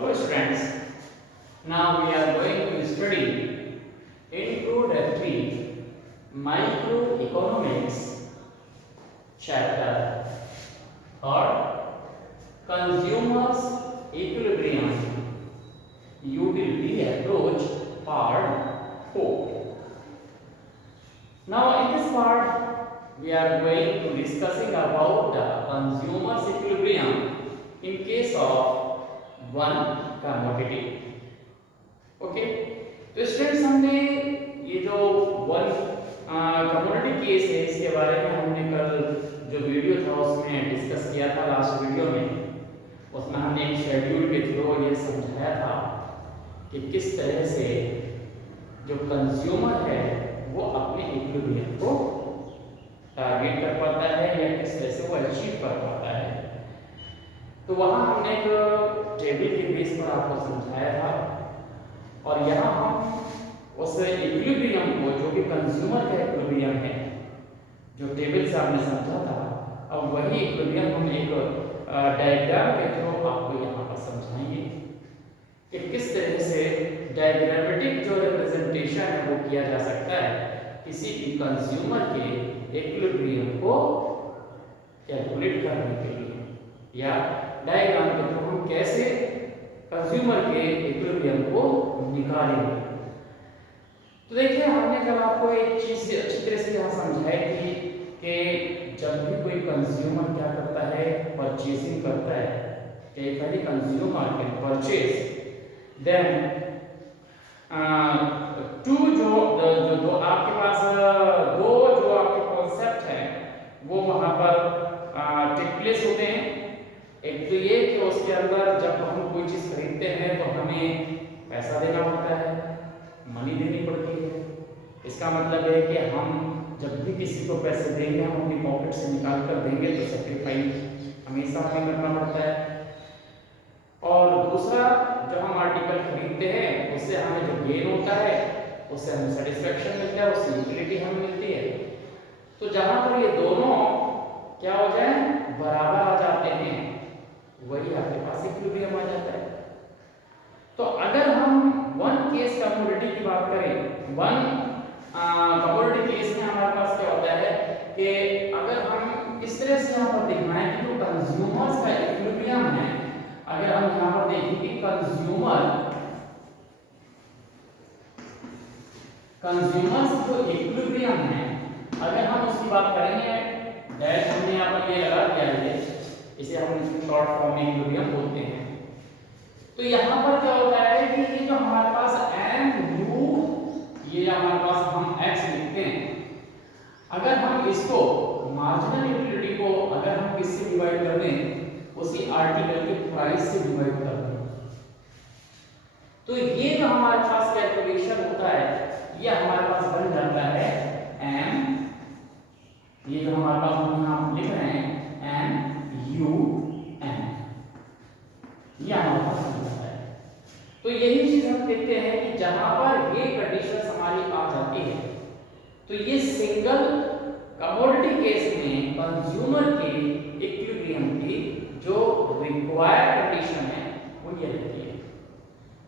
Hello students, now we are going to study introductory microeconomics chapter or consumers equilibrium utility approach part 4. Now in this part we are going to discussing about the consumers equilibrium in case of one commodity. Okay, तो students हमने ये जो one commodity case है इसके बारे में हमने कल जो वीडियो था उसमें डिस्कस किया था. लास्ट वीडियो में उसमें हमने एक शेड्यूल के थ्रू ये समझाया था कि किस तरह से जो कंज्यूमर है वो अपने इक्विलिब्रियम को टारगेट कर पाता है या किस तरह से वो अचीव कर पाता है. तो वहाँ हमने एक टेबल के बेस पर आपको समझाया था और यहाँ हम उस इक्विलिब्रियम को जो कि कंज्यूमर का इक्विलिब्रियम है जो टेबल से आपने समझा था, अब वही इक्विलिब्रियम हम एक डायग्राम के थ्रू आपको यहाँ पर समझाएंगे कि किस तरह से डायग्रामेटिक जो रिप्रेजेंटेशन है वो किया जा सकता है किसी भी कंज्यूमर के इक्विलिब्रियम को कैलकुलेट करने के लिए या डायग्राम के थ्रू हम कैसे कंज्यूमर के इक्विलिब्रियम को निकालेंगे. तो देखिए हमने कल आपको एक चीज अच्छी तरह से यहाँ समझाई थी कि जब भी कोई कंज्यूमर क्या करता है, परचेसिंग करता है, कि पहले consumer can purchase then to जो आपके पास दो जो आपके कॉन्सेप्ट है वो वहां पर टेक प्लेस होते हैं. एक तो ये कि उसके अंदर जब हम कोई चीज खरीदते हैं तो हमें पैसा देना पड़ता है, मनी देनी पड़ती है. इसका मतलब है कि हम जब भी किसी को पैसे देंगे हम अपनी पॉकेट से निकाल कर देंगे तो सैक्रिफाइस हमेशा हमें करना पड़ता है. और दूसरा जब हम आर्टिकल खरीदते हैं उससे हमें जो गेन होता है उससे हमें सेटिस्फेक्शन मिलता है, उससे यूटिलिटी हमें मिलती है. तो जहां पर ये दोनों क्या हो जाए बराबर आ जाते हैं वही आपके पास इक्विलिब्रियम आ जाता है. तो अगर हम वन केस कमोडिटी की बात करें, वन कमोडिटी केस में हमारे पास क्या होता है कि अगर हम इस तरह से यहाँ पर दिखाएं कि जो कंज्यूमर्स का इक्विलिब्रियम है, अगर हम यहाँ पर देखें कि कंज्यूमर्स जो इक्विलिब्रियम है अगर हम उसकी बात करेंगे, डैश हमने यहाँ पर ये लगा दिया है, इसे हम शॉर्ट फॉर्म में इक्विलिब्रियम बोलते हैं. तो यहाँ पर क्या होता है कि ये जो हमारे पास एम यू ये हमारे पास हम x लिखते हैं, अगर हम इसको मार्जिनल यूटिलिटी को अगर हम किससे डिवाइड कर दें, उसी आर्टिकल के प्राइस से डिवाइड कर दें, तो ये जो हमारे पास कैलकुलेशन होता है ये हमारे पास बन जाता है m, ये जो हमारे पास हम यहाँ लिख रहे हैं m u n, ये हमारे पास बन जाता है. तो यही चीज हम देखते हैं कि जहां पर ये कंडीशन हमारी आ जाती है तो ये सिंगल कमोडिटी केस में कंज्यूमर के इक्विलिब्रियम की जो रिक्वायर्ड कंडीशन है वो ये रहती है.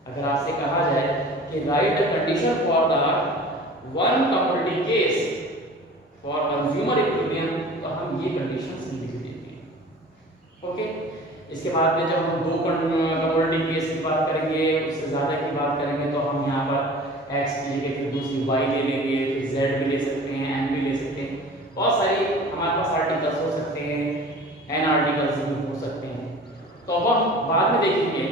अगर आपसे कहा जाए कि right the condition for the one commodity case for consumer equilibrium, तो हम ये कंडीशंस लिख देंगे. ओके, इसके बाद में जब हम दो कमोडिटी केस की बात करेंगे, उससे ज्यादा की बात करेंगे, तो हम यहाँ पर x की जगह फिर दूसरी y ले लेंगे, फिर z भी ले सकते हैं, n भी ले सकते हैं, बहुत सारी हमारे पास आर्टिकल्स हो सकते हैं, n आर्टिकल्स भी हो सकते हैं. तो अब हम बाद में देखेंगे,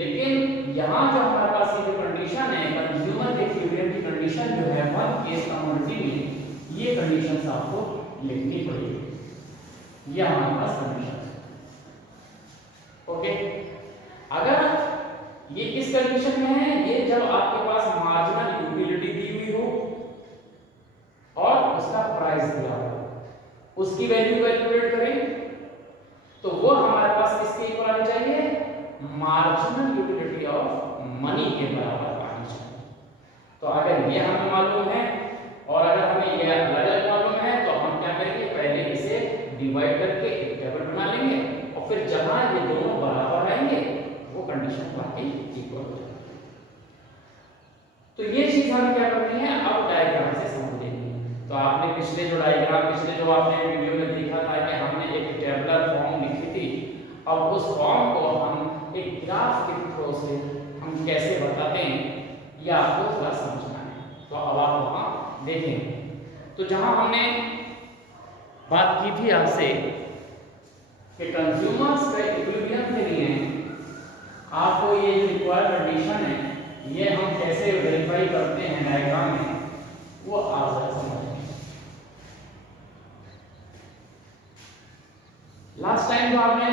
लेकिन यहाँ जो हमारे पास ये जो कंडीशन है कंज्यूमर के इक्विलिब्रियम की कंडीशन जो है वन केस कमोडिटी में, ये कंडीशंस आपको लिखनी पड़ेगी. ये हमारे पास कंडीशन. ओके, अगर ये किस कंडीशन में है, ये जब आपके पास मार्जिनल यूटिलिटी दी हुई हो और उसका प्राइस दिया हो, उसकी वैल्यू कैलकुलेट करें तो वो हमारे पास किसके इक्वल आनी चाहिए, मार्जिनल यूटिलिटी ऑफ मनी के बराबर आनी चाहिए. तो अगर ये हमें मालूम है और अगर हमें ये अलग अलग मालूम है तो हम क्या करेंगे, पहले इसे डिवाइड करके एक टेबल बना लेंगे और फिर जहां ये दोनों बराबर आएंगे वो वो कंडीशन वाकई इक्वल हो जाए। तो ये चीज हमें क्या करनी है, अब डायग्राम से समझेंगे। तो आपने पिछले जो आपने वीडियो में देखा था कि हमने एक टेबुलर फॉर्म लिखी थी, अब उस फॉर्म को हम एक ग्राफ के थ्रू से हम कैसे बताते हैं ये आपको थोड़ा समझना है। तो अब आप वहां देखेंगे। तो जहां हमने बात की थी आपसे कि कंज्यूमर्स का इक्विलिब्रियम के लिए आपको ये जो रिक्वायर्ड कंडीशन है ये हम कैसे वेरीफाई करते हैं डायग्राम में, वो आप जरा समझेंगे। लास्ट टाइम जो आपने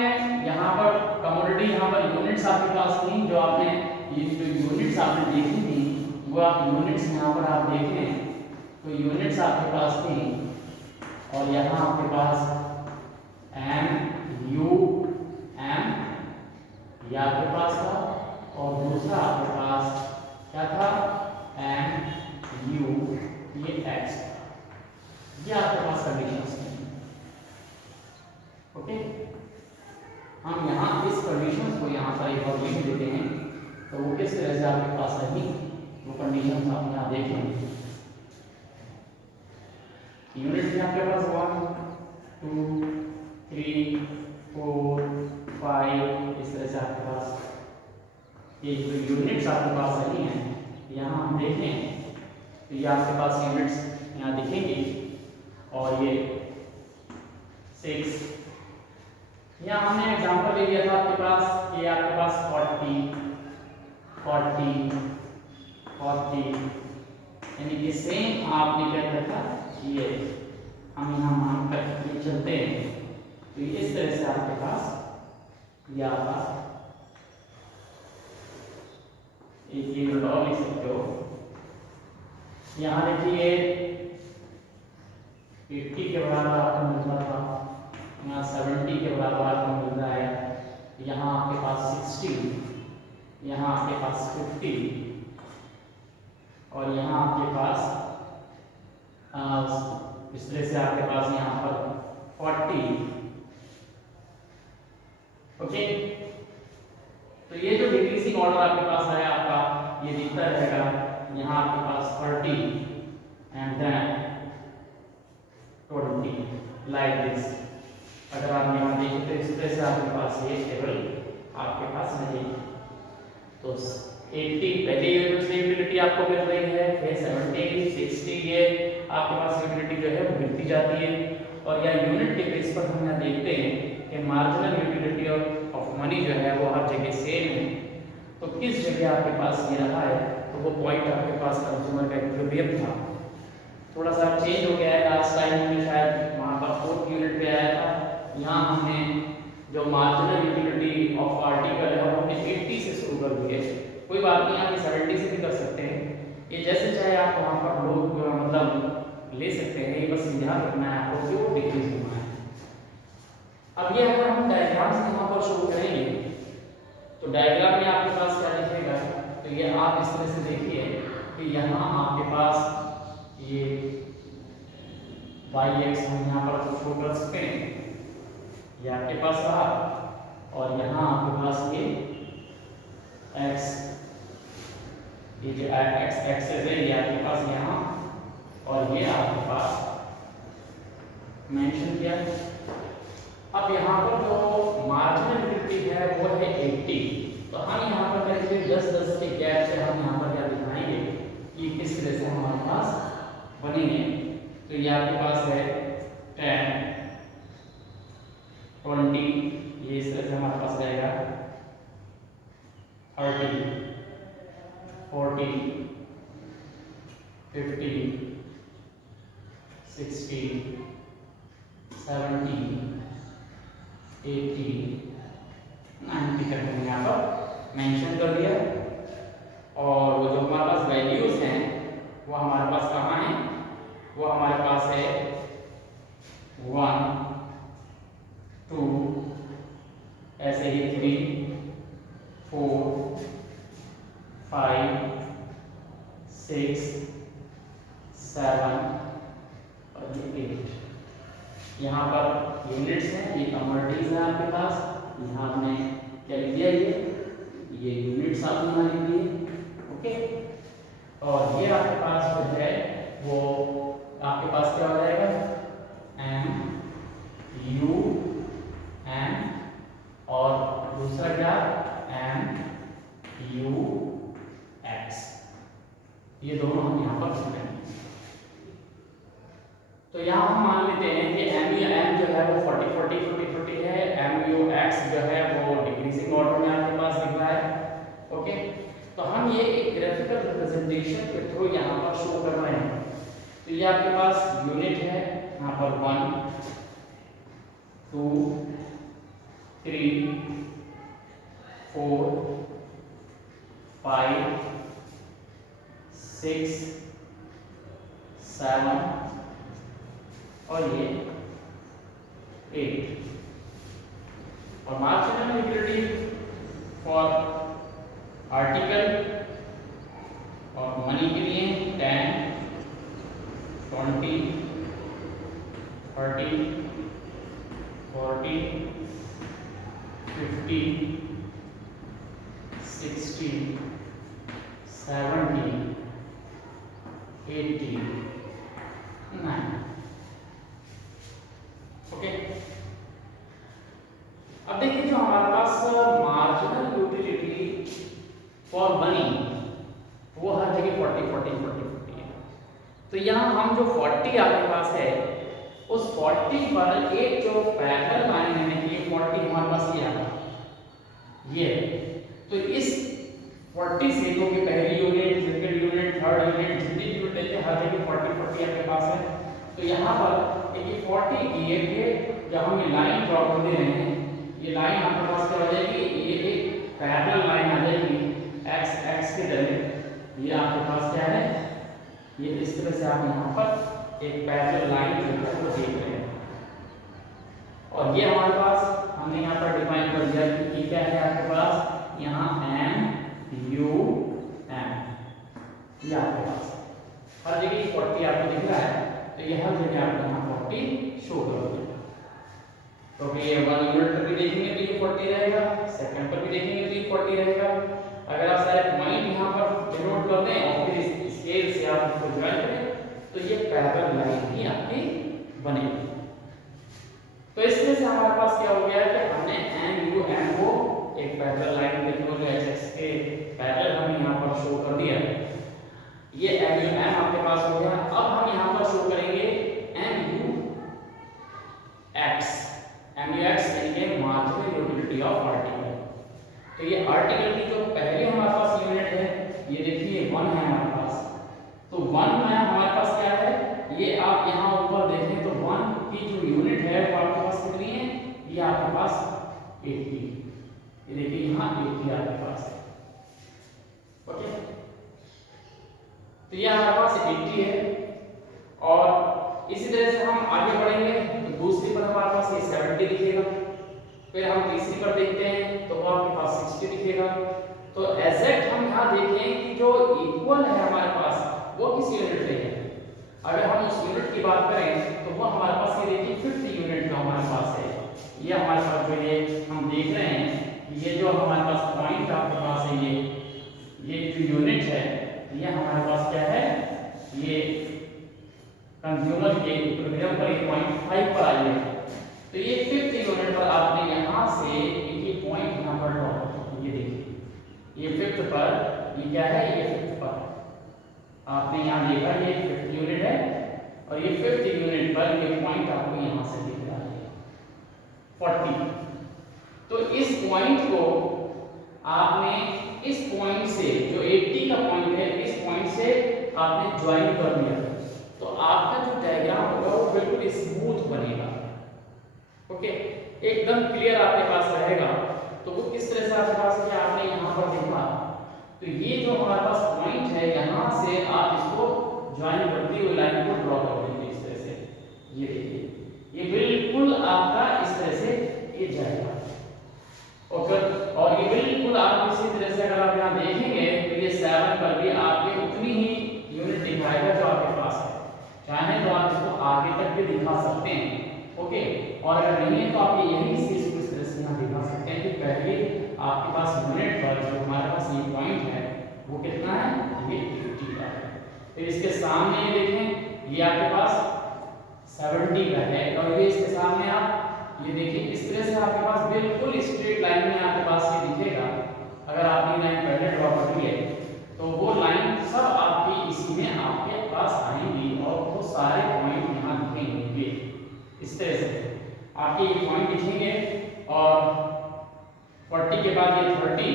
यहाँ पर कमोडिटी, यहाँ पर यूनिट्स आपके पास थी, जो आपने ये जो यूनिट्स आपने देखी थी वो आप यूनिट्स यहाँ पर आप देखें तो यूनिट्स आपके पास थी, और यहाँ आपके पास MU M ये आपके पास था, और दूसरा आपके पास क्या था MU ये X, ये आपके पास कंडीशंस हैं। ओके, हम यहाँ इस कंडीशंस को यहाँ पर एक बार लिख देते हैं, तो वो किस तरह से आपके पास रही वो कंडीशंस आप यहाँ देखेंगे। यूनिट में आपके पास 1 2 3 4 5 इस तरह से आपके पास ये जो यूनिट्स आपके पास नहीं है, यहाँ हम देखें तो ये आपके पास यूनिट्स यहाँ दिखेंगी, और ये 6 यहाँ हमने एग्जांपल ले लिया था आपके पास, ये आपके पास 40 यानी कि सेम आपने क्या रखा ये हम यहाँ मान कर चलते हैं, तो इस तरह से आपके पास ये आपका एक ये और लिख सकते हो। यहाँ देखिए 50 के बराबर आपको मिल रहा था, यहाँ 70 के बराबर आपको मिल रहा है, यहाँ आपके पास 60, यहाँ आपके पास 50, और यहाँ आपके पास इस तरह से आपके पास यहाँ पर 40। ओके, तो ये जो डिक्रीजिंग ऑर्डर आपके पास है आपका ये दिखता रहेगा, यहाँ आपके पास 30 एंड देन 20 लाइक दिस। अगर आप यहाँ देखें तो इस तरह से आपके पास ये टेबल आपके पास रहेगी। तो 80 पहले यूटिलिटी आपको मिल रही है, फिर 70 60 ये आपके पास यूटिलिटी जो है वो गिरती जाती है, और या यूनिट के बेस पर हम यहाँ देखते हैं कि मार्जिनल यूटिलिटी ऑफ मनी जो है वो हर जगह सेम है। तो किस जगह आपके पास ये रहा है, तो वो पॉइंट आपके पास कंज्यूमर का इक्विलिब्रियम था। थोड़ा सा चेंज हो गया है, लास्ट टाइम हमने शायद वहाँ पर 4th यूनिट पे आया था, यहाँ हमने जो मार्जिनल यूटिलिटी ऑफ आर्टिकल है वो हमने 80 से शुरू कर दी है। कोई बात नहीं, आप 70 से भी कर सकते हैं, ये जैसे चाहे आप वहाँ पर लोग मतलब ले सकते हैं, ये बस ध्यान रखना है आपको कि वो डिक्रीज होना है। अब ये अगर हम डायग्राम से यहाँ पर शुरू करेंगे तो डायग्राम में आपके पास क्या दिखेगा, तो ये आप इस तरह से देखिए कि यहाँ आपके पास ये y-x हम यहाँ पर तो शो कर सकते हैं, ये आपके पास रहा, और यहाँ आपके पास ये x, ये जो x एक्सेस है ये आपके पास यहाँ, और ये आपके पास मेंशन किया। अब यहाँ पर जो मार्जिनल यूटिलिटी है वो है 80, तो हम यहाँ पर करेंगे 10-10 के गैप से हम यहाँ पर क्या दिखाएंगे कि किस तरह से हमारे पास बनेंगे। तो ये आपके पास है 10 20, ये इस तरह से हमारे पास रहेगा 30 40 50 60 70 80 90 तक हमने यहाँ पर मेंशन कर दिया। और वो जो हमारे पास वैल्यूज हैं वो हमारे पास कहाँ हैं, वो हमारे पास है 1 2 ऐसे ही 3 4 5 6 7 और ये 8। यहाँ पर यूनिट्स हैं, ये कमोडिटीज हैं आपके पास। यहाँ हमने क्या लिख दिया, ये ये यूनिट्स आपने यहाँ लिख दिए, ओके। और ये आपके पास जो है वो आपके पास क्या हो जाएगा, एम यू एम, और दूसरा क्या, एम यू एक्स, ये दोनों हम यहाँ पर लिखेंगे। तो यहाँ हम मान लेते हैं कि एम यू एम जो है वो 40 40 40 40 है, एम यू एक्स जो है वो डिक्रीजिंग ऑर्डर में आपके पास दिख रहा है, ओके। तो हम ये एक ग्राफिकल रिप्रेजेंटेशन के थ्रू यहाँ पर शो कर रहे हैं। तो ये आपके पास यूनिट है यहाँ पर 1 2 3 4 5 6 7 और ये 8, और मार्जिनल लिक्विडिटी फॉर आर्टिकल और मनी के लिए 10 20 30 40 50 60 70 80 9, ओके। अब देखिए जो हमारे पास मार्जिनल यूटिलिटी फॉर मनी वो हर जगह 40 40 40 40 है। तो यहाँ हम जो 40 आपके पास है उस 40 पर एक जो पैरेलल लाइन है, यानी कि 40 हमारे पास ये आया, ये तो इस 40 से जो कि पहली unit, second unit, third unit, जितनी भी यूनिट लेते हैं हर जगह 40 40 आपके पास है। तो यहाँ पर एक 40 की एक जब हम ये लाइन ड्रॉ कर दे रहे हैं, ये लाइन आपके पास क्या हो जाएगी, ये एक पैरेलल लाइन आ जाएगी x x के तरह। ये आपके पास क्या है, ये इस तरह से आप यहाँ पर एक पैरेलल लाइन जो है वो देख रहे हैं। और ये हमारे पास हमने यहाँ पर डिफाइन कर दिया कि क्या है आपके पास यहाँ एम यू एम, ये आपके पास हर जगह 40 आपको दिख रहा है। तो ये हर जगह आपको यहाँ 40 शो करोगे। तो ये 1 यूनिट पर भी देखेंगे तो ये 40 रहेगा, सेकंड पर भी देखेंगे तो ये 40 रहेगा। अगर आप सारे पॉइंट यहाँ पर डिनोट कर दें और फिर इस स्केल से आप इसको ज्वाइन करें तो ये पैरेलल लाइन ही आपकी बनेगी। तो इस तरह से हमारे पास क्या हो गया कि हमने एम यू एम को एक पैरेलल लाइन के थ्रू एच एक्स के पैरेलल हम यहाँ पर शो कर दिया। ये एम यू एम आपके पास हो गया। अब हम यहाँ पर शो करेंगे M U X, M U X यानी मार्जिनल यूटिलिटी ऑफ आर्टिकल। तो ये आर्टिकल की जो पहले हमारे पास यूनिट है, ये देखिए 1 है हमारे पास। तो 1 में हमारे पास क्या है, ये आप यहाँ ऊपर देखें तो 1 की जो यूनिट है वो आपके पास कितनी है, ये आपके पास 80। ये देखिए यहाँ 80 आपके पास है, ओके। तो ये हमारे पास 80 है। और इसी तरह से हम आगे बढ़ेंगे तो दूसरी पर हमारे पास ये 70 दिखेगा। फिर हम तीसरी पर देखते हैं तो वो आपके पास 60 दिखेगा। तो एग्जैक्ट हम यहाँ देखें कि जो इक्वल है हमारे पास वो किस यूनिट पे है। अगर हम उस यूनिट की बात करें तो वो हमारे पास ये देखिए 50 यूनिट का हमारे पास है। ये हमारे पास जो ये हम देख रहे हैं कि ये जो हमारे पास पॉइंट आपके पास है, ये जो यूनिट है ये हमारे पास क्या है, ये कंज्यूमर के इक्विलिब्रियम पर 0.5 पर आई है। तो ये 50 यूनिट पर आपने यहाँ से एक पॉइंट यहाँ पर ड्रॉ किया। ये देखिए ये 5th पर, ये क्या है, ये 5th पर आपने यहाँ देखा ये 50 यूनिट है और ये 50 यूनिट पर ये पॉइंट आपको यहाँ से दिख रहा है 40। तो इस पॉइंट को आपने इस पॉइंट से जो 80 का पॉइंट है, इस पॉइंट से आपने ज्वाइन कर दिया तो आपका जो डायग्राम होगा वो बिल्कुल स्मूथ बनेगा, ओके, एकदम क्लियर आपके पास रहेगा। तो वो किस तरह से आपके पास है, आपने यहाँ पर देखा तो ये जो हमारे पास पॉइंट है यहाँ से आप इसको ज्वाइन करती हुई लाइन को ड्रॉ कर देंगे इस तरह से। ये देखिए ये बिल्कुल आपका इस तरह से ये जाएगा, ओके। और ये बिल्कुल आप इसी तरह से अगर आप यहाँ देखेंगे तो ये 7 पर भी आपके उतनी ही यूनिट दिखाएगा जो आपके पास है। चाहे तो आप इसको आगे तक भी दिखा सकते हैं, ओके। और अगर नहीं है तो आप यही चीज को इस तरह से यहाँ दिखा सकते हैं कि पहले आपके पास यूनिट पर जो हमारे पास ये पॉइंट है वो कितना है, ये 50 का है। फिर इसके सामने ये देखें, ये आपके पास 70 का है और ये इसके सामने आप ये देखिए इस तरह से आपके पास बिल्कुल स्ट्रेट लाइन में आपके पास ये दिखेगा। अगर आपने लाइन पहले ड्रॉ कर ली है तो वो लाइन सब आपकी इसी में आपके पास आएंगी और वो सारे पॉइंट यहाँ दिखेंगे इस तरह से आपके ये पॉइंट दिखेंगे। और 40 के बाद ये 30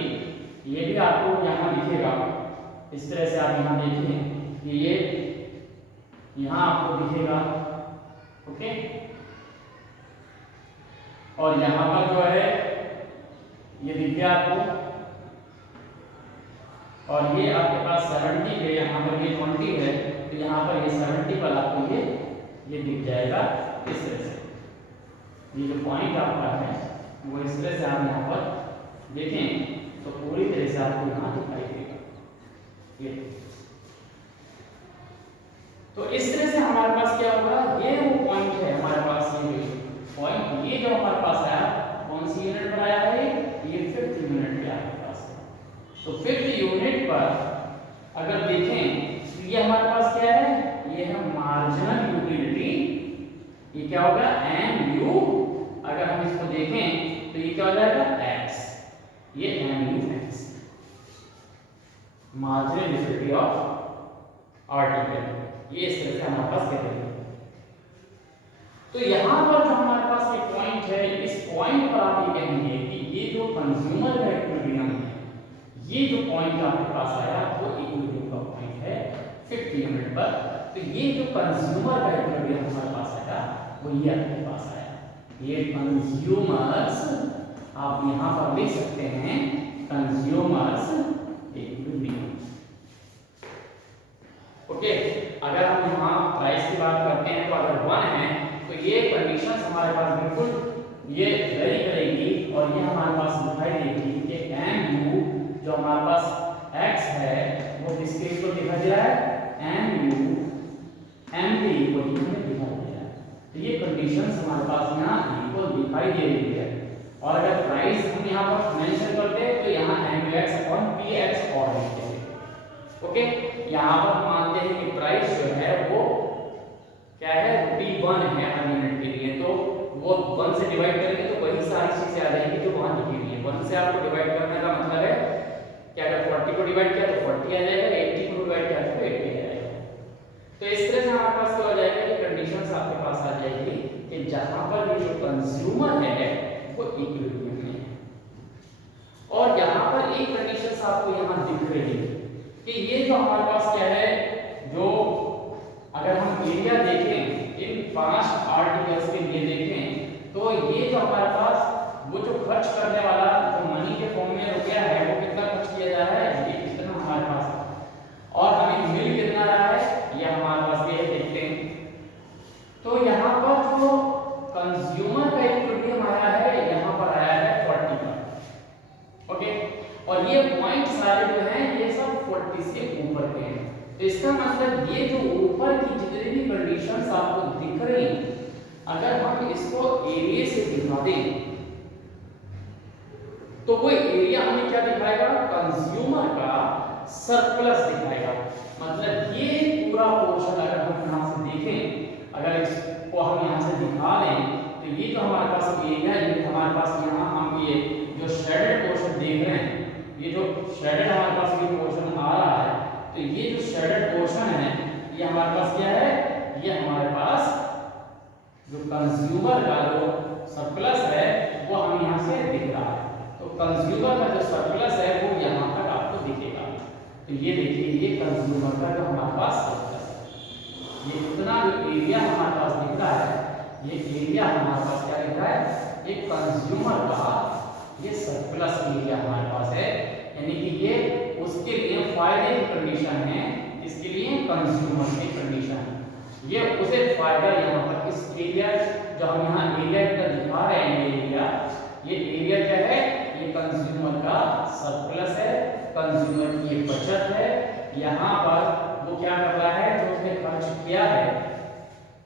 ये भी आपको यहाँ दिखेगा इस तरह से। आप यहाँ देखिए कि ये यहाँ आपको दिखेगा, ओके। और यहाँ पर जो है ये दिख गया आपको, और ये आपके पास 70 है, यहाँ पर ये 20 है तो यहाँ पर ये 70 पर आपको ये दिख जाएगा इस तरह से। ये जो पॉइंट आपका है वो इस तरह से आप यहाँ पर देखें तो पूरी तरह से आपको यहाँ दिखाई देगा ये। तो इस तरह से हमारे पास क्या होगा, ये वो पॉइंट है हमारे पास, ये पॉइंट ये जो हमारे पास आया कौन सी यूनिट पर आया है, ये 5th यूनिट पे आपके पास है। तो 5th यूनिट पर अगर देखें तो ये हमारे पास क्या है, ये है मार्जिनल यूटिलिटी। ये क्या होगा, एम यू, अगर हम इसको देखें तो ये क्या हो जाएगा x, ये M U X, marginal utility of article, ये इस तरह से हमारे पास क्या है। तो यहां पर जो हमारे पास ये पॉइंट है, इस पॉइंट पर आप ये कहेंगे कि ये जो कंज्यूमर का इक्विलिब्रियम है, ये जो पॉइंट आपके पास आया वो इक्विलिब्रियम का पॉइंट है 5th यूनिट पर। तो ये जो कंज्यूमर का इक्विलिब्रियम हमारे पास आया वो ये आपके पास आया, ये कंज्यूमर्स, आप यहां पर लिख सकते हैं कंज्यूमर्स इक्विलिब्रियम, ओके। अगर हम यहाँ प्राइस की बात करते हैं तो अगर 1 है तो ये कंडीशंस हमारे पास बिल्कुल ये वेरी करेगी और ये हमारे पास दिखाई देगी कि एम यू जो हमारे पास x है वो किसके इक्वल दिखाई दे रहा है, एम यू एम के इक्वल दिखाई दे रहा है। तो ये कंडीशंस हमारे पास यहाँ इक्वल दिखाई दे रही है। और अगर प्राइस हम यहाँ पर मेंशन करते हैं तो यहाँ M U X upon P X और लिखते हैं, ओके। यहाँ पर हम मानते हैं कि प्राइस जो है वो क्या है, P1 है हर यूनिट के लिए, तो वो 1 से डिवाइड करेंगे तो वही सारी चीजें आ जाएंगी जो वहां लिखी हुई है। 1 से आपको डिवाइड करने का मतलब है कि अगर 40 को डिवाइड किया तो 40 आ जाएगा, 80 को डिवाइड किया तो 80 आ जाएगा। तो इस तरह से हमारे पास क्या हो जाएगा, ये कंडीशंस आपके पास आ जाएगी कि जहां पर ये जो कंज्यूमर है वो इक्विलिब्रियम में है। और यहाँ पर एक कंडीशंस आपको यहाँ दिख रही है कि ये जो हमारे पास क्या है, जो अगर हम एरिया देखें इन 5 आर्टिकल्स के लिए देखें तो ये जो हमारे पास वो जो खर्च करने वाला जो मनी के फॉर्म में रुपया है वो कितना खर्च किया जा रहा है, ये कितना हमारे पास है, और हमें मिल कितना रहा है ये हमारे पास ये देखते हैं। तो यहाँ पर जो कंज्यूमर का इक्विलिब्रियम आया है यहाँ पर आया है 40 का, ओके। और ये पॉइंट सारे जो हैं ये सब 40 से ऊपर के हैं। तो इसका मतलब ये जो ऊपर की जितनी भी कंडीशंस आपको दिख रही हैं, अगर हम इसको एरिया से दिखा दें तो वो एरिया हमें क्या दिखाएगा, कंज्यूमर का सरप्लस दिखाएगा। मतलब ये पूरा पोर्शन अगर हम यहाँ से देखें, अगर इसको हम यहाँ से दिखा दें तो ये जो हमारे पास एरिया है, हमारे पास यहाँ हम ये जो शेडेड पोर्शन देख रहे हैं, ये जो शेडेड हमारे पास ये पोर्शन आ रहा है, तो ये जो शेडेड पोर्शन है ये हमारे पास क्या है, ये हमारे पास जो कंज्यूमर का जो सरप्लस है वो हमें यहाँ से दिख रहा है। तो कंज्यूमर का जो सरप्लस है वो यहाँ तक आपको दिखेगा। तो ये देखिए ये कंज्यूमर का जो हमारे पास सरप्लस है, ये इतना जो एरिया हमारे पास दिख रहा है, ये एरिया हमारे पास क्या दिख रहा है, ये कंज्यूमर का ये सरप्लस एरिया हमारे पास है। यानी कि ये उसके लिए फायदे की कंडीशन है, इसके लिए कंज्यूमर की कंडीशन है, ये उसे फायदा यहाँ पर इस एरिया जो हम यहाँ एरिया का दिखा रहे हैं, ये एरिया क्या है, ये कंज्यूमर का सरप्लस है, कंज्यूमर की बचत है। यहाँ पर वो क्या कर रहा है, जो उसने खर्च किया है,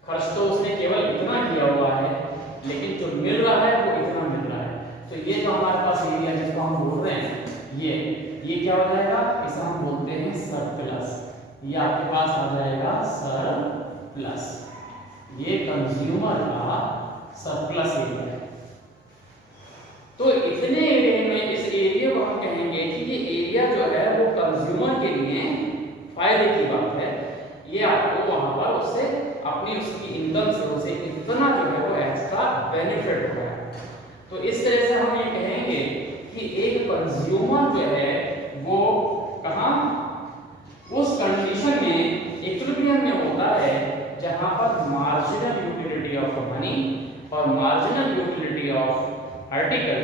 खर्च तो उसने केवल इतना किया हुआ है लेकिन जो मिल रहा है वो इतना मिल रहा है। तो ये जो हमारे पास एरिया जिसको हम बोल ये आपके पास आ जाएगा सरप्लस, ये कंज्यूमर का सरप्लस एरिया है। तो इतने एरिया में इस एरिया को हम कहेंगे कि ये एरिया जो है वो कंज्यूमर के लिए फायदे की बात है, ये आपको वहां पर उससे अपनी उसकी इनकम से उसे इतना जो है वो एक्स्ट्रा बेनिफिट हो रहा है। तो इस तरह से हम ये कहेंगे कि एक कंज्यूमर जो है वो कहां उस कंडीशन में इक्विलिब्रियम में होता है जहां पर मार्जिनल यूटिलिटी ऑफ मनी और मार्जिनल यूटिलिटी ऑफ आर्टिकल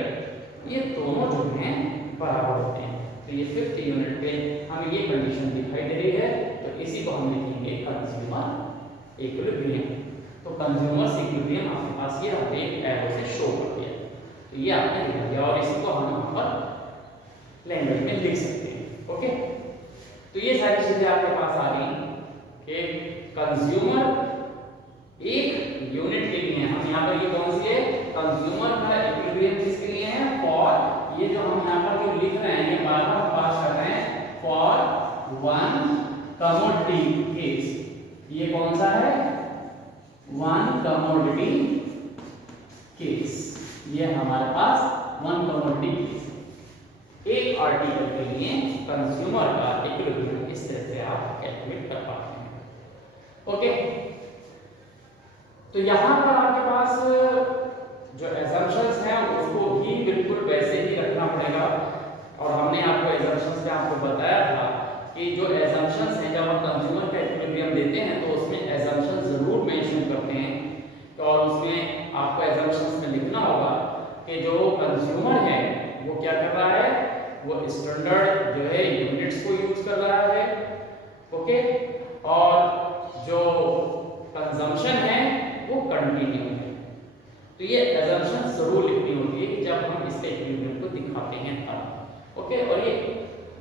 ये दोनों जो हैं बराबर होते हैं। तो ये 5th यूनिट पे हमें ये कंडीशन दिखाई दे रही है, तो इसी को हम लिखेंगे कंज्यूमर इक्विलिब्रियम। तो कंज्यूमर इक्विलिब्रियम आपके पास ये आपने एक एरो से शो कर दिया, तो ये आपने लिख दिया और इसी को हम यहाँ पर लैंग्वेज में लिख सकते हैं। ओके, तो ये सारी चीजें आपके पास आ गई कि कंज्यूमर एक यूनिट के लिए, हम यहाँ पर ये कौन सी है, कंज्यूमर का इक्विलिब्रियम किसके लिए है, फॉर, ये जो हम यहाँ पर जो लिख रहे हैं ये बार-बार पास कर रहे हैं, फॉर वन कमोडिटी केस, ये कौन सा है, वन कमोडिटी केस, ये हमारे पास वन कमोडिटी केस, एक आर्टिकल के लिए कंज्यूमर का इक्विलिब्रियम इस तरह से आप कैलकुलेट कर पाते हैं। ओके, तो यहां पर आपके पास जो एजम्पशंस हैं उसको भी बिल्कुल वैसे ही रखना पड़ेगा, और हमने आपको एजम्पशंस में आपको बताया था कि जो एजम्पशंस हैं जब हम कंज्यूमर का इक्विलिब्रियम देते हैं तो उसमें एजम्पशंस जरूर मेंशन करते हैं, और उसमें आपको एजम्पशंस में लिखना होगा कि जो कंज्यूमर है वो क्या कर रहा है, वो स्टैंडर्ड जो है यूनिट्स को यूज कर रहा है। ओके, और जो कंजम्पशन है वो कंटिन्यू है। तो ये एजम्पशन जरूर लिखनी होती है कि जब हम इसके इक्विलिब्रियम को दिखाते हैं तब। ओके, और ये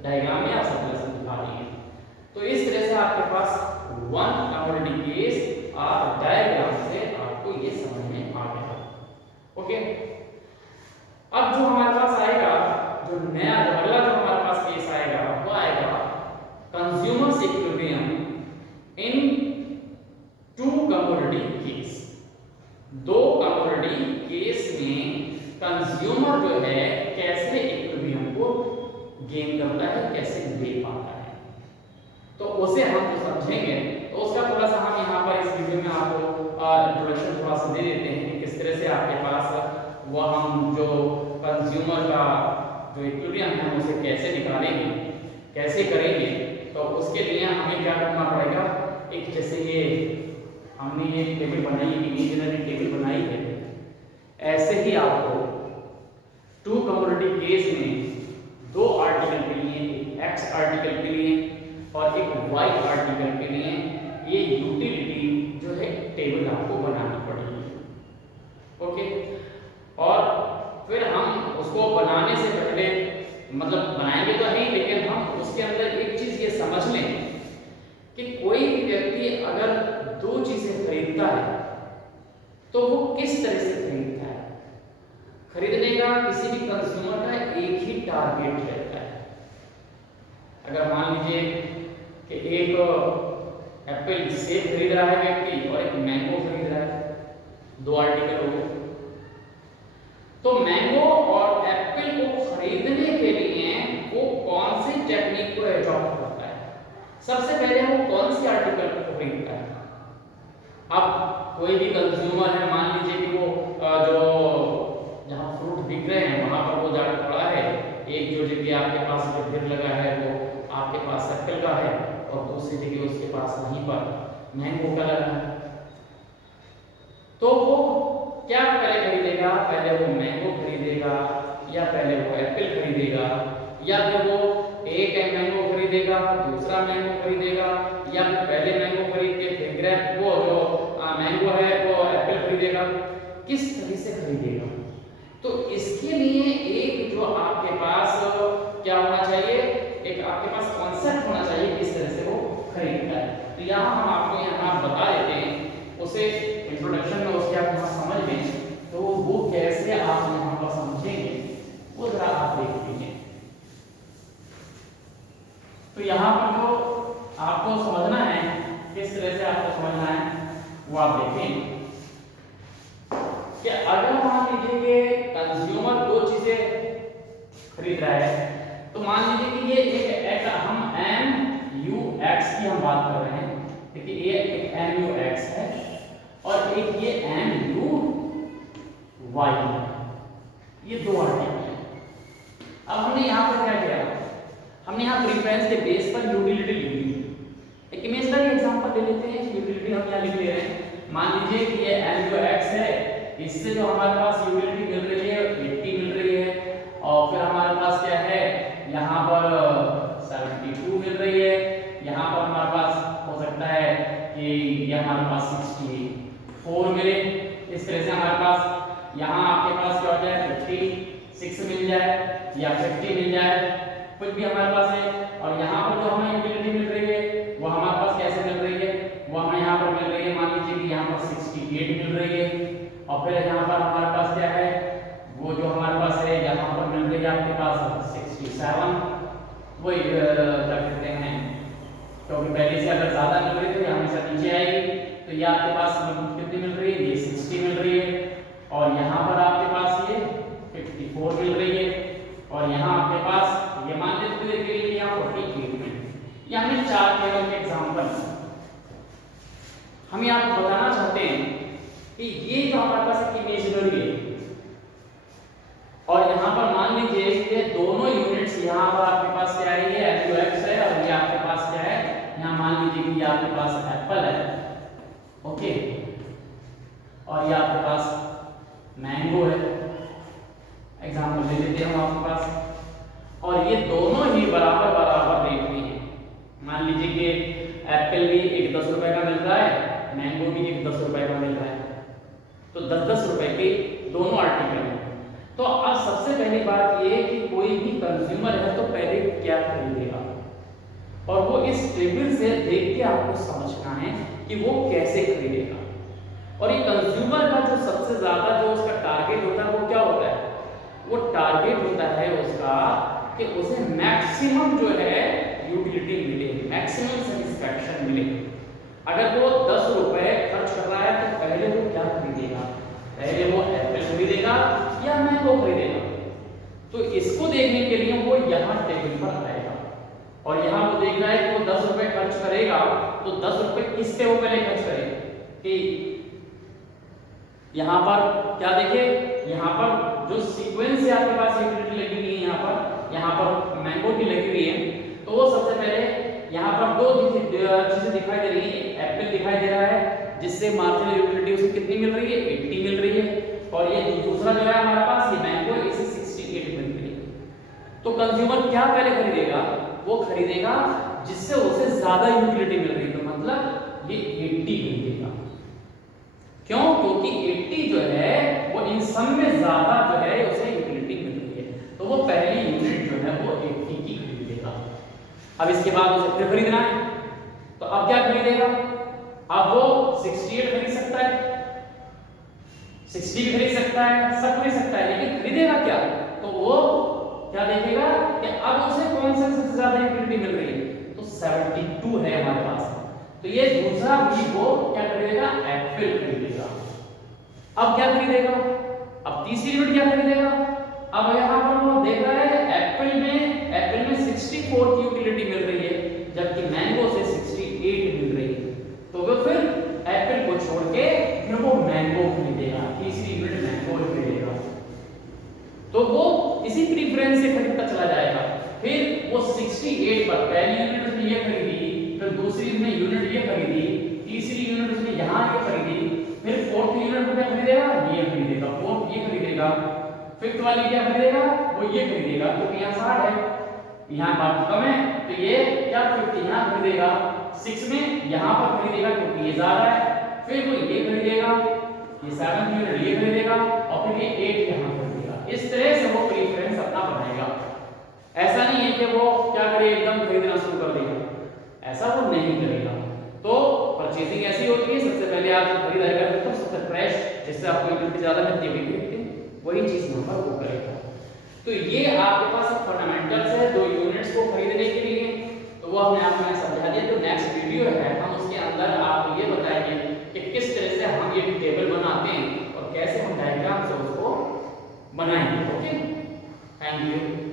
डायग्राम में आप सब से दिखा रही हैं। तो इस तरह से आपके पास वन कमोडिटी केस आप डायग्राम से आपको ये समझ में आ गया। ओके, अब जो हमारे पास आएगा, जो नया जो अगला जो हमारे पास केस आएगा वो आएगा consumer's equilibrium in two commodity case. दो कमोडिटी केस में कंज्यूमर जो है कैसे इक्विलिब्रियम को गेन करता है, कैसे ले पाता है, तो उसे हम जो समझेंगे तो उसका थोड़ा सा हम यहाँ पर इस वीडियो में आपको इंट्रोडक्शन थोड़ा सा दे देते हैं कि किस तरह से आपके पास वो हम जो कंज्यूमर का जो इक्विलिब्रियम है उसे कैसे निकालेंगे, कैसे करेंगे। तो उसके लिए हमें क्या करना पड़ेगा, एक जैसे ये हमने ये टेबल बनाई है, इमेजिनरी टेबल बनाई है, ऐसे ही आपको टू कमोडिटी केस में दो आर्टिकल के लिए, एक एक्स आर्टिकल के लिए और एक वाई आर्टिकल के लिए ये यूटिलिटी जो है टेबल आपको बनानी पड़ेगी। ओके, और फिर हम उसको बनाने से पहले, मतलब बनाएंगे तो नहीं, लेकिन हम उसके अंदर एक चीज ये समझ लें कि कोई भी व्यक्ति अगर दो चीजें खरीदता है तो वो किस तरह से खरीदता है। खरीदने का किसी भी कंज्यूमर का एक ही टारगेट रहता है। अगर मान लीजिए कि एक एप्पल सेब खरीद रहा है व्यक्ति और एक मैंगो खरीद रहा है, दो आर्टिकल हो गए, तो मैंगो और एप्पल को खरीदने के लिए वो कौन सी टेक्निक को अडॉप्ट करता है, सबसे पहले वो कौन सी आर्टिकल को खरीदता है। अब कोई भी कंज्यूमर है, मान लीजिए कि वो जो जहाँ फ्रूट बिक रहे हैं वहां पर वो जाकर खड़ा है, एक जो जगह आपके पास जो भीड़ लगा है वो आपके पास एप्पल का है और दूसरी जगह उसके पास वहीं पर मैंगो का लगा है, तो वो क्या पहले खरीदेगा, पहले वो मैंगो खरीदेगा या पहले वो एप्पल खरीदेगा, या फिर वो एक मैंगो खरीदेगा दूसरा मैंगो खरीदेगा, या फिर पहले मैंगो खरीद के फिर ग्रेप वो जो मैंगो है वो एप्पल खरीदेगा, किस तरह से खरीदेगा। तो इसके लिए एक जो आपके पास क्या होना चाहिए, एक आपके पास कॉन्सेप्ट होना चाहिए किस तरह से वो खरीदता है। तो यहाँ हम आपको यहाँ बता देते हैं, उसे इंट्रोडक्शन में उसके आप यहाँ समझ लें, तो वो कैसे आप यहाँ पर समझेंगे वो जरा आप देख लीजिए। तो यहाँ पर जो आपको वो आप देखें कि अगर मान लीजिए कि कंज्यूमर दो चीजें खरीद रहा है, तो मान लीजिए कि ये एक हम एम यू एक्स की हम बात कर रहे हैं, देखिए ये एक एम यू एक्स है और एक ये एम यू वाई है, ये दो आर्टिकल हैं। अब हमने यहाँ पर क्या किया, हमने यहाँ प्रेफरेंस के बेस पर यूटिलिटी लिख दी। एक इमेजिनरी एग्जांपल ले लेते हैं, यूटिलिटी हम यहाँ लिख ले रहे हैं। मान लीजिए कि ये एम यू एक्स है, इससे जो हमारे पास यूटिलिटी मिल रही है 80 मिल रही है, और फिर हमारे पास क्या है यहाँ पर 72 मिल रही है, यहाँ पर हमारे पास हो सकता है कि ये हमारे पास 64 मिले। इस तरह से हमारे पास यहाँ आपके पास क्या हो जाए 56 मिल जाए या 50 मिल जाए, कुछ भी हमारे पास है। और यहाँ पर जो हमें यूटिलिटी मिल रही है वो हमारे पास कैसे मिल रही है, वो हमें यहाँ पर मिल रही है, मान लीजिए कि यहाँ पर 68 मिल रही है, और फिर यहाँ पर हमारे पास क्या है वो जो हमारे पास है यहाँ पर मिल रही है आपके पास 67, वही क्या कहते हैं, क्योंकि पहले से अगर ज्यादा मिल रही है तो ये हमेशा नीचे आएगी, तो ये आपके पास कितनी मिल रही है, ये 60 मिल रही है, और यहाँ पर आपके पास ये 54 मिल रही है, और यहाँ आपके पास ये मान लेते हैं कि यहाँ 48 मिल। ये हमने चार केवल के एग्जांपल हम आपको बताना चाहते हैं कि ये जो हमारे पास एक इमेजिनरी है, और यहाँ पर मान लीजिए कि दोनों यूनिट्स यहाँ पर आपके पास क्या है, ये एम एक्स है, और ये आपके पास क्या है, यहाँ मान लीजिए कि ये आपके पास एप्पल है, ओके, और ये आपके पास मैंगो है, एग्जांपल ले लेते हैं हम आपके पास, और ये दोनों ही बराबर बराबर रेट में है। मान लीजिए कि एप्पल भी एक 10 रुपए का मिल रहा है, मैंगो भी एक 10 रुपए का मिल रहा है, तो 10-10 रुपए के दोनों आर्टिकल हैं। तो अब सबसे पहली बात ये है कि कोई भी कंज्यूमर है तो पहले क्या खरीदेगा, और वो इस टेबल से देख के आपको समझना है कि वो कैसे खरीदेगा। और ये कंज्यूमर का जो सबसे ज्यादा जो उसका टारगेट होता है वो क्या होता है, वो टारगेट होता है उसका कि उसे मैक्सिमम जो है यूटिलिटी मिले, मैक्सिमम सेटिस्फैक्शन मिले। अगर वो 10 रुपए खर्च कर रहा है तो पहले वो क्या खरीदेगा, पहले वो एप्पल खरीदेगा या मैंगो खरीदेगा। तो इसको देखने के लिए वो यहाँ टेबल पर आएगा, और यहाँ वो देख रहा है कि वो 10 रुपए खर्च करेगा, तो 10 रुपए किस पे वो पहले खर्च करेगा, कि यहाँ पर क्या देखे, यहाँ पर जो सीक्वेंस से आपके पास यूटिलिटी लगी हुई है, यहाँ पर मैंगो की लगी हुई है, तो वो सबसे पहले यहाँ पर दो चीजें दिखाई दे रही है, एप्पल दिखाई दे रहा है जिससे मार्जिनल यूटिलिटी उसे कितनी मिल रही है, 80 मिल रही है, और ये दूसरा जो है हमारे पास ये मैंगो, इसे 68 मिल रही है। तो कंज्यूमर क्या पहले खरीदेगा, वो खरीदेगा जिससे उसे ज्यादा यूटिलिटी मिल रही है, तो मतलब ये 80 खरीदेगा। क्यों, क्योंकि 80 जो है वो इन सब में ज्यादा जो है उसे यूटिलिटी मिल रही है, तो वो पहली यूनिट जो है वो 80 की खरीदेगा। अब इसके बाद उसे फिर खरीदना है, तो अब क्या खरीदेगा, अब वो 68 खरीद सकता है, 60 भी खरीद सकता है, सब खरीद सकता है, लेकिन खरीदेगा क्या, तो वो क्या देखेगा कि अब उसे कौन सा सबसे ज्यादा यूटिलिटी मिल रही है, तो 72 है हमारे पास, तो ये दूसरा भी वो क्या खरीदेगा, एप्पल खरीदेगा। अब क्या खरीदेगा, अब तीसरी यूनिट क्या खरीदेगा, अब यहाँ पर वो देख रहा है एप्पल में 64 की यूटिलिटी मिल रही है, जबकि मैंगो से 68 मिल रही है, तो वो फिर एप्पल को छोड़ के फिर वो मैंगो खरीदेगा, तीसरी यूनिट मैंगो खरीदेगा। तो वो इसी प्रेफरेंस से खरीदता चला जाएगा, फिर वो 68 पर पहली यूनिट उसने ये खरीदी, फिर दूसरी यूनिट ये खरीदी, तीसरी यूनिट उसने यहाँ ये खरीदी, फिर फोर्थ यूनिट क्या खरीदेगा, ये खरीदेगा, फोर्थ ये खरीदेगा, फिफ्थ वाली क्या खरीदेगा, वो ये खरीदेगा, क्योंकि यहाँ 60 है, यहाँ बाकी कम है, तो ये क्या 50 यहाँ खरीदेगा, 6 में यहाँ पर खरीदेगा क्योंकि ये ज्यादा है, फिर वो ये खरीदेगा, ये 7 यूनिट ये खरीदेगा, और फिर ये 8 यहाँ खरीदेगा। इस तरह से वो प्रेफरेंस अपना बनाएगा। ऐसा नहीं है कि वो क्या करे एकदम खरीदना शुरू कर देगा, ऐसा वो नहीं करेगा। तो परचेसिंग ऐसी होती है, सबसे पहले आप खरीदारी करते हो सबसे फ्रेश, जिससे आपको यूटिलिटी ज्यादा मिलती है खरीदते हैं, वही चीज यहाँ पर वो करेगा। तो ये आपके पास फंडामेंटल्स है दो यूनिट्स को खरीदने के लिए, तो वो हमने आपको समझा दिया। जो नेक्स्ट वीडियो है हम उसके अंदर आपको ये बताएंगे कि किस तरह बनाएंगे। Okay, thank you.